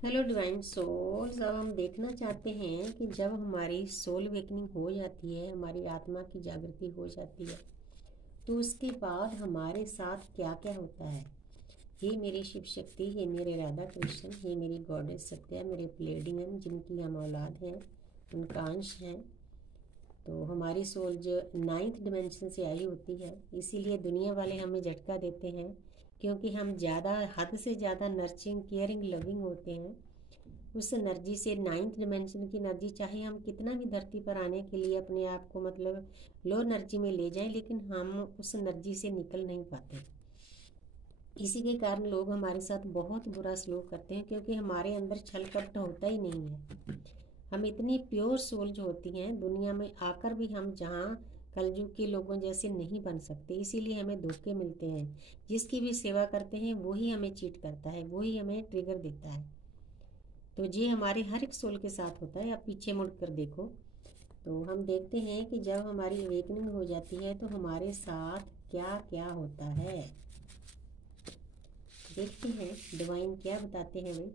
Hello divine souls. अब हम देखना चाहते हैं कि जब हमारी सोल वेकनिंग हो जाती है, हमारी आत्मा की जागृति हो जाती है, तो उसके बाद हमारे साथ क्या क्या होता है। हे मेरी शिव शक्ति, हे मेरे राधा कृष्ण, हे मेरी गॉडेस सत्या, मेरे प्लेडियम जिनकी हम औलाद हैं, उनका अंश हैं। तो हमारी सोल जो नाइन्थ डिमेंशन से आई होती है, इसीलिए दुनिया वाले हमें झटका देते हैं, क्योंकि हम ज़्यादा हद से ज़्यादा नर्चिंग केयरिंग लविंग होते हैं। उस एनर्जी से नाइन्थ डिमेंशन की एनर्जी, चाहे हम कितना भी धरती पर आने के लिए अपने आप को मतलब लो एनर्जी में ले जाएं, लेकिन हम उस एनर्जी से निकल नहीं पाते। इसी के कारण लोग हमारे साथ बहुत बुरा सलूक करते हैं, क्योंकि हमारे अंदर छल कपट होता ही नहीं है। हम इतनी प्योर सोल जो होती हैं, दुनिया में आकर भी हम जहाँ कलयुग के लोगों जैसे नहीं बन सकते, इसीलिए हमें धोखे मिलते हैं। जिसकी भी सेवा करते हैं वही हमें चीट करता है, वही हमें ट्रिगर देता है। तो ये हमारे हर एक सोल के साथ होता है। आप पीछे मुड़ कर देखो तो हम देखते हैं कि जब हमारी अवेकनिंग हो जाती है तो हमारे साथ क्या क्या होता है। देखते हैं डिवाइन क्या बताते हैं हमें।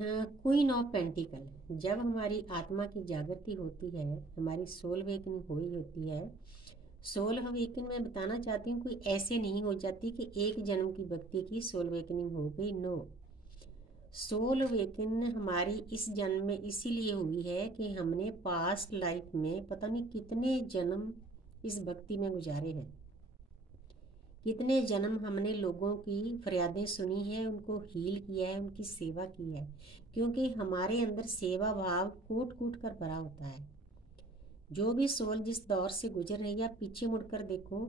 क्वीन ऑफ पेंटिकल, जब हमारी आत्मा की जागृति होती है, हमारी सोल अवेकनिंग हुई होती है। सोल अवेकनिंग मैं बताना चाहती हूँ, कोई ऐसे नहीं हो जाती कि एक जन्म की व्यक्ति की सोल अवेकनिंग हो गई। नो, सोल अवेकन हमारी इस जन्म में इसीलिए हुई है कि हमने पास्ट लाइफ में पता नहीं कितने जन्म इस भक्ति में गुजारे हैं। कितने जन्म हमने लोगों की फरियादें सुनी है, उनको हील किया है, उनकी सेवा की है, क्योंकि हमारे अंदर सेवा भाव कूट कूट कर भरा होता है। जो भी सोल जिस दौर से गुजर रही है, आप पीछे मुड़कर देखो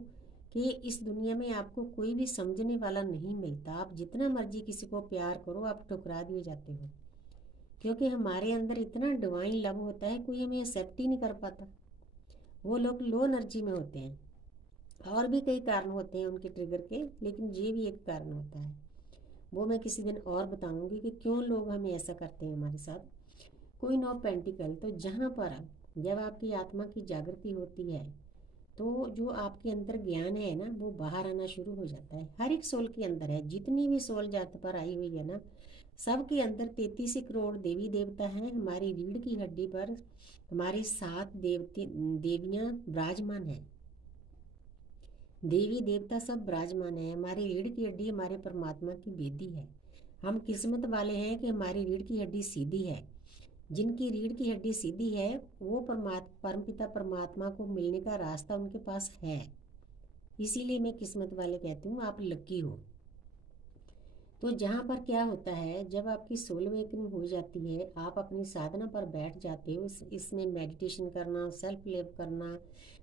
कि इस दुनिया में आपको कोई भी समझने वाला नहीं मिलता। आप जितना मर्जी किसी को प्यार करो, आप ठुकरा दिए जाते हो, क्योंकि हमारे अंदर इतना डिवाइन लव होता है, कोई हमें एक्सेप्ट ही नहीं कर पाता। वो लोग लो एनर्जी में होते हैं। और भी कई कारण होते हैं उनके ट्रिगर के, लेकिन ये भी एक कारण होता है। वो मैं किसी दिन और बताऊंगी कि क्यों लोग हमें ऐसा करते हैं हमारे साथ। क्वीन ऑफ पेंटिकल, तो जहाँ पर जब आपकी आत्मा की जागृति होती है, तो जो आपके अंदर ज्ञान है ना, वो बाहर आना शुरू हो जाता है। हर एक सोल के अंदर है, जितनी भी सोल जात पर आई हुई है ना, सबके अंदर 33 करोड़ देवी देवता हैं। हमारी रीढ़ की हड्डी पर हमारी 7 देवियां विराजमान हैं। देवी देवता सब विराजमान है। हमारी रीढ़ की हड्डी हमारे परमात्मा की बेदी है। हम किस्मत वाले हैं कि हमारी रीढ़ की हड्डी सीधी है। जिनकी रीढ़ की हड्डी सीधी है, वो परमपिता परमात्मा को मिलने का रास्ता उनके पास है। इसीलिए मैं किस्मत वाले कहती हूँ, आप लकी हो। तो जहाँ पर क्या होता है, जब आपकी सोल अवेकनिंग हो जाती है, आप अपनी साधना पर बैठ जाते हो। इसमें मेडिटेशन करना, सेल्फ लव करना,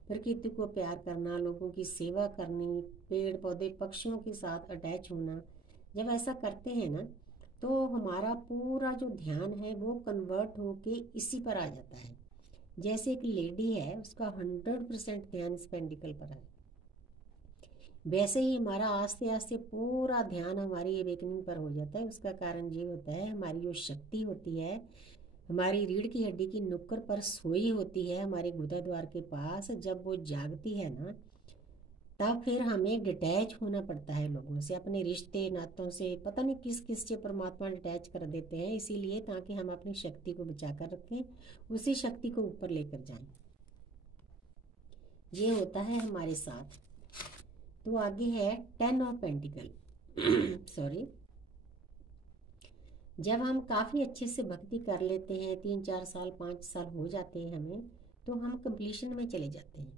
प्रकृति को प्यार करना, लोगों की सेवा करनी, पेड़ पौधे पक्षियों के साथ अटैच होना, जब ऐसा करते हैं ना, तो हमारा पूरा जो ध्यान है वो कन्वर्ट होके इसी पर आ जाता है। जैसे एक लेडी है, उसका 100% ध्यान इस पेंडिकल पर है, वैसे ही हमारा आस्ते आस्ते पूरा ध्यान हमारी अवेकनिंग पर हो जाता है। उसका कारण ये होता है, हमारी जो शक्ति होती है, हमारी रीढ़ की हड्डी की नुक्कड़ पर सोई होती है, हमारे गुदा द्वार के पास, जब वो जागती है ना, तब फिर हमें डिटैच होना पड़ता है लोगों से, अपने रिश्ते नातों से, पता नहीं किस किस से परमात्मा डिटैच कर देते हैं, इसीलिए ताकि हम अपनी शक्ति को बचा कर रखें, उसी शक्ति को ऊपर लेकर जाएं। ये होता है हमारे साथ। तो आगे है 10 ऑफ पेंटिकल। सॉरी। जब हम काफ़ी अच्छे से भक्ति कर लेते हैं, 3 4 साल 5 साल हो जाते हैं हमें, तो हम कंप्लीशन में चले जाते हैं।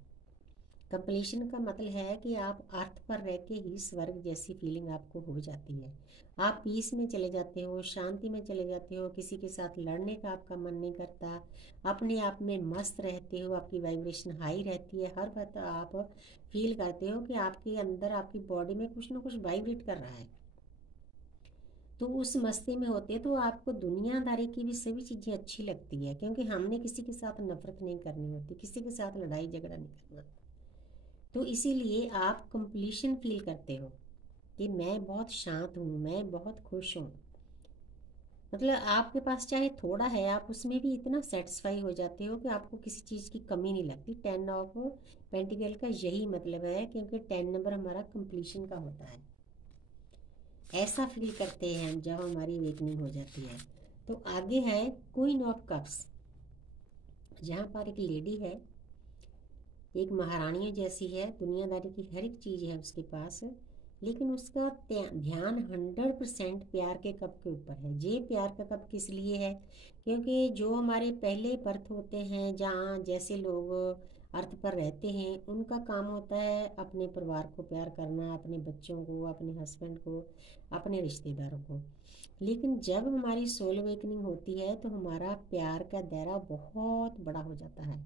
कंप्लीशन का मतलब है कि आप अर्थ पर रह के ही स्वर्ग जैसी फीलिंग आपको हो जाती है। आप पीस में चले जाते हो, शांति में चले जाते हो, किसी के साथ लड़ने का आपका मन नहीं करता, अपने आप में मस्त रहते हो, आपकी वाइब्रेशन हाई रहती है। हर वक्त आप फील करते हो कि आपके अंदर, आपकी बॉडी में कुछ ना कुछ वाइब्रेट कर रहा है। तो उस मस्ती में होते हैं तो आपको दुनियादारी की भी सभी चीज़ें अच्छी लगती है, क्योंकि हमने किसी के साथ नफरत नहीं करनी होती, किसी के साथ लड़ाई झगड़ा नहीं करना। तो इसीलिए आप कंप्लीशन फील करते हो कि मैं बहुत शांत हूँ, मैं बहुत खुश हूँ। मतलब आपके पास चाहे थोड़ा है, आप उसमें भी इतना सेटिस्फाई हो जाते हो कि आपको किसी चीज़ की कमी नहीं लगती। 10 ऑफ पेंटिकल का यही मतलब है, क्योंकि 10 नंबर हमारा कंप्लीशन का होता है। ऐसा फील करते हैं हम जब हमारी अवेकनिंग हो जाती है। तो आगे है क्वीन ऑफ कप्स, जहाँ पर एक लेडी है, एक महारानियों जैसी है, दुनियादारी की हर एक चीज़ है उसके पास, लेकिन उसका ध्यान 100% प्यार के कप के ऊपर है। ये प्यार का कप किस लिए है? क्योंकि जो हमारे पहले बर्थ होते हैं, जहाँ जैसे लोग अर्थ पर रहते हैं, उनका काम होता है अपने परिवार को प्यार करना, अपने बच्चों को, अपने हस्बैंड को, अपने रिश्तेदारों को। लेकिन जब हमारी सोल अवेकनिंग होती है तो हमारा प्यार का दायरा बहुत बड़ा हो जाता है।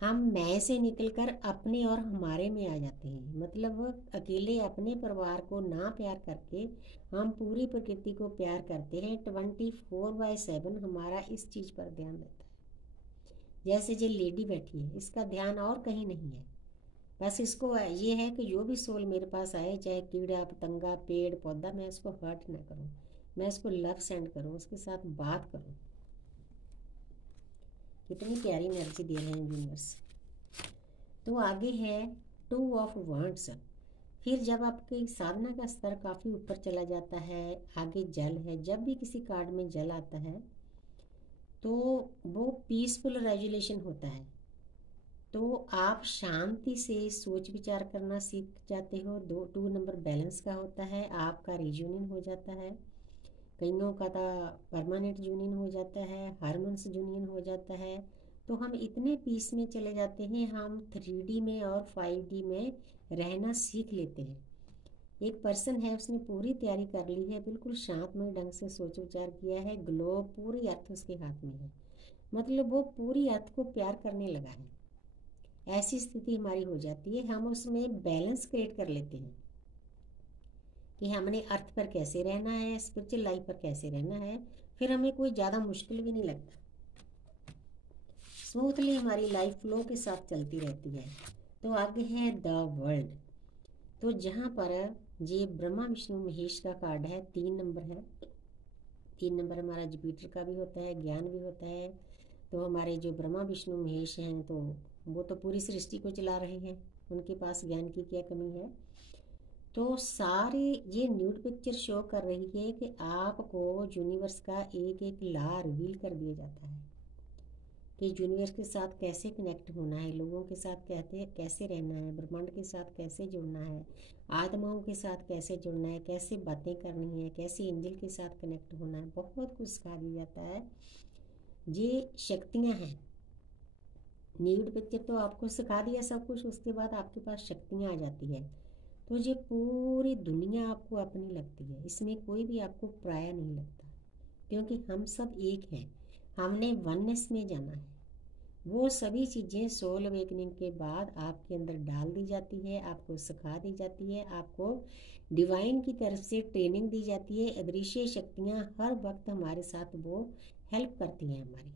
हम मैं से निकलकर अपने और हमारे में आ जाते हैं। मतलब अकेले अपने परिवार को ना प्यार करके हम पूरी प्रकृति को प्यार करते हैं। 24/7 हमारा इस चीज़ पर ध्यान रहता है। जैसे जो लेडी बैठी है, इसका ध्यान और कहीं नहीं है, बस इसको ये है कि जो भी सोल मेरे पास आए, चाहे कीड़ा पतंगा पेड़ पौधा, मैं इसको हर्ट ना करूँ, मैं इसको लव सेंड करूँ, उसके साथ बात करूँ। कितनी प्यारी एनर्जी दे रहे हैं यूनिवर्स। तो आगे है 2 ऑफ वांड्स। फिर जब आपकी साधना का स्तर काफ़ी ऊपर चला जाता है, आगे जल है, जब भी किसी कार्ड में जल आता है तो वो पीसफुल रेजुलेशन होता है। तो आप शांति से सोच विचार करना सीख जाते हो। 2 नंबर बैलेंस का होता है, आपका रियूनियन हो जाता है, कईयों का तो परमानेंट यूनियन हो जाता है, हारमोन्स यूनियन हो जाता है। तो हम इतने पीस में चले जाते हैं, हम 3D में और 5D में रहना सीख लेते हैं। एक पर्सन है, उसने पूरी तैयारी कर ली है, बिल्कुल शांतमय ढंग से सोच विचार किया है, ग्लोब पूरी अर्थ उसके हाथ में है, मतलब वो पूरी अर्थ को प्यार करने लगा है। ऐसी स्थिति हमारी हो जाती है, हम उसमें बैलेंस क्रिएट कर लेते हैं कि हमने अर्थ पर कैसे रहना है, स्पिरिचुअल लाइफ पर कैसे रहना है। फिर हमें कोई ज़्यादा मुश्किल भी नहीं लगता, स्मूथली हमारी लाइफ फ्लो के साथ चलती रहती है। तो आगे है द वर्ल्ड। तो जहाँ पर ये ब्रह्मा विष्णु महेश का कार्ड है, 3 नंबर है। 3 नंबर हमारा जुपिटर का भी होता है, ज्ञान भी होता है। तो हमारे जो ब्रह्मा विष्णु महेश हैं, तो वो तो पूरी सृष्टि को चला रहे हैं, उनके पास ज्ञान की क्या कमी है। तो सारे ये न्यूड पिक्चर शो कर रही है कि आपको यूनिवर्स का एक एक लॉ रिवील कर दिया जाता है कि यूनिवर्स के साथ कैसे कनेक्ट होना है, लोगों के साथ कैसे रहना है, ब्रह्मांड के साथ कैसे जुड़ना है, आत्माओं के साथ कैसे जुड़ना है, कैसे बातें करनी है, कैसे एंजल के साथ कनेक्ट होना है, बहुत कुछ सिखा दिया जाता है। ये शक्तियाँ हैं। न्यूड पिक्चर तो आपको सिखा दिया सब कुछ, उसके बाद आपके पास शक्तियाँ आ जाती है। तो ये पूरी दुनिया आपको अपनी लगती है, इसमें कोई भी आपको पराया नहीं लगता, क्योंकि हम सब एक हैं, हमने वननेस में जाना है। वो सभी चीज़ें सोल अवेकनिंग के बाद आपके अंदर डाल दी जाती है, आपको सिखा दी जाती है, आपको डिवाइन की तरफ से ट्रेनिंग दी जाती है। अदृश्य शक्तियाँ हर वक्त हमारे साथ वो हेल्प करती हैं हमारी।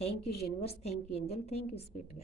Thank you universe, thank you angel, thank you spirit.